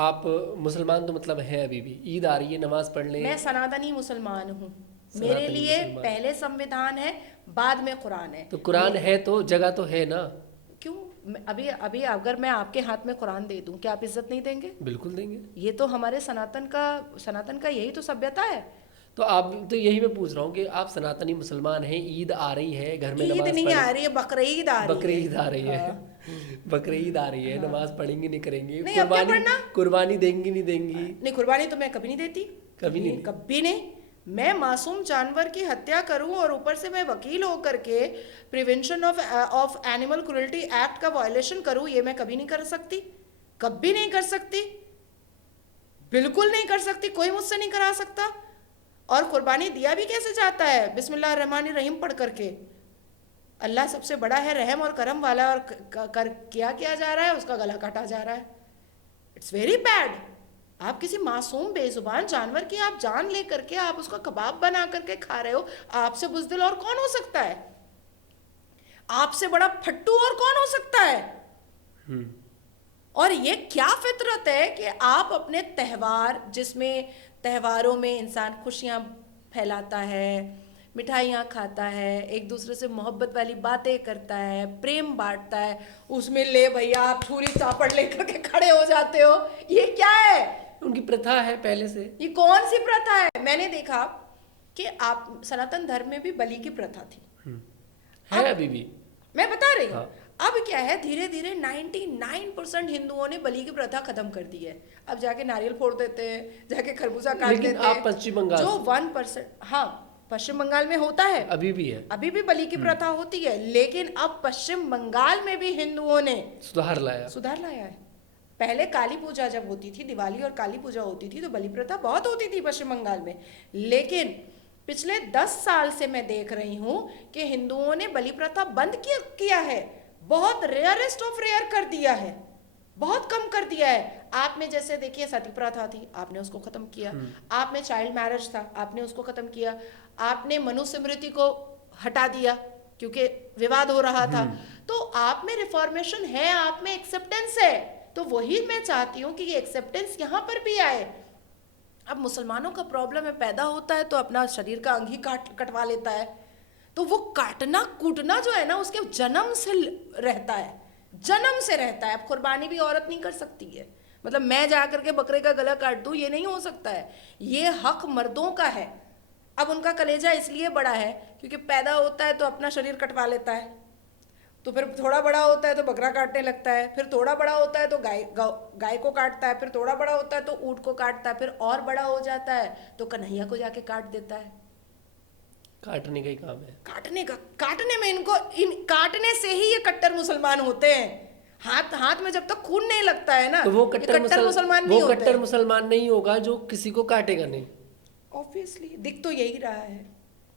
आप मुसलमान तो मतलब है, अभी भी ईद आ रही है, नमाज पढ़ लें। मैं सनातनी मुसलमान हूँ। मेरे सनातनी लिए मुसलमान। पहले संविधान है, बाद में कुरान है। तो कुरान है तो जगह तो है ना। क्यों? अभी अभी अगर मैं आपके हाथ में कुरान दे दूं, क्या आप इज्जत नहीं देंगे? बिल्कुल देंगे। ये तो हमारे सनातन का यही तो सभ्यता है। तो आप तो यही मैं पूछ रहा हूँ कि आप सनातनी मुसलमान हैं, ईद आ रही है, घर में ईद नमाज नहीं पढ़े। आ रही है, बकरीद आ रही बकरी है। ईद आ रही है। हाँ। बकरी ईद आ रही है, हाँ। नमाज पढ़ेंगी नहीं करेंगी, नहीं, अब क्या कुर्बानी पढ़ना? कुर्बानी देंगी नहीं देंगी। नहीं, कुर्बानी तो मैं कभी नहीं देती। कभी नहीं कभी दी। कभी नहीं। मैं मासूम जानवर की हत्या करूं और ऊपर से मैं वकील होकर के prevention of animal cruelty act का वायलेशन करूं, ये मैं कभी नहीं कर सकती। कभी नहीं कर सकती। बिल्कुल नहीं कर सकती, कोई मुझसे नहीं करा सकता। और कुर्बानी दिया भी कैसे जाता है? बिस्मिल्लाह रहमान रहीम पढ़ करके। अल्लाह सबसे बड़ा है, रहम और करम वाला, और किया जा रहा है, उसका गला काटा जा रहा है। It's very bad. आप किसी मासूम बेजुबान जानवर की आप जान ले करके आप उसका कबाब बना करके खा रहे हो। आपसे बुज़दिल और कौन हो सकता है? आपसे बड़ा फट्टू और कौन हो सकता है? और ये क्या फितरत है कि आप अपने त्यौहार, जिसमें त्योहारों में इंसान खुशियां फैलाता है, मिठाइयाँ खाता है, एक दूसरे से मोहब्बत वाली बातें करता है, प्रेम बांटता है, उसमें ले भैया आप छुरी चापड़ लेकर के खड़े हो जाते हो। ये क्या है? उनकी प्रथा है पहले से। ये कौन सी प्रथा है? मैंने देखा कि आप सनातन धर्म में भी बलि की प्रथा थी। है अब अभी भी। मैं बता रही हूँ, हाँ। अब क्या है, धीरे धीरे 99% हिंदुओं ने बलि की प्रथा खत्म कर दी है। अब जाके नारियल फोड़ देते हैं, जाके खरबूजा काट लेकिन देते आप हैं। पश्चिम बंगाल जो से। 1%, हाँ, पश्चिम बंगाल में होता है। अभी भी है। अभी भी बलि की प्रथा होती है, लेकिन अब पश्चिम बंगाल में भी हिंदुओं ने सुधार लाया। सुधार लाया है। पहले काली पूजा जब होती थी, दिवाली और काली पूजा होती थी, तो बलि प्रथा बहुत होती थी पश्चिम बंगाल में। लेकिन पिछले 10 साल से मैं देख रही हूं कि हिंदुओं ने बलि प्रथा बंद किया है। बहुत रेयरेस्ट ऑफ रेयर कर दिया है, बहुत कम कर दिया है। आप में जैसे देखिए सती प्रथा थी, आपने उसको खत्म किया। आप में चाइल्ड मैरिज था, आपने उसको खत्म किया। आपने मनुस्मृति को हटा दिया क्योंकि विवाद हो रहा था। तो आप में रिफॉर्मेशन है, आप में एक्सेप्टेंस है। तो वही मैं चाहती हूँ कि ये एक्सेप्टेंस यहाँ पर भी आए। अब मुसलमानों का प्रॉब्लम है, पैदा होता है तो अपना शरीर का अंग ही कटवा लेता है। तो वो काटना कूटना जो है ना, उसके जन्म से रहता है, जन्म से रहता है। अब कुर्बानी भी औरत नहीं कर सकती है। मतलब मैं जा करके बकरे का गला काट दूं, ये नहीं हो सकता है। ये हक मर्दों का है। अब उनका कलेजा इसलिए बड़ा है क्योंकि पैदा होता है तो अपना शरीर कटवा लेता है, तो फिर थोड़ा बड़ा होता है तो बकरा काटने लगता है, फिर थोड़ा बड़ा होता है तो गाय को काटता है, फिर थोड़ा बड़ा होता है तो ऊँट को काटता है, फिर और बड़ा हो जाता है तो कन्हैया को जाके काट देता है। काटने का ही काम है। काटने में काटने से ही ये कट्टर मुसलमान होते हैं। हाथ हाथ में जब तक खून नहीं लगता है ना, तो वो ये कट्टर मुसलमान नहीं वो होते। कट्टर मुसलमान नहीं होगा जो किसी को काटेगा नहीं। ऑब्वियसली दिख तो यही रहा है।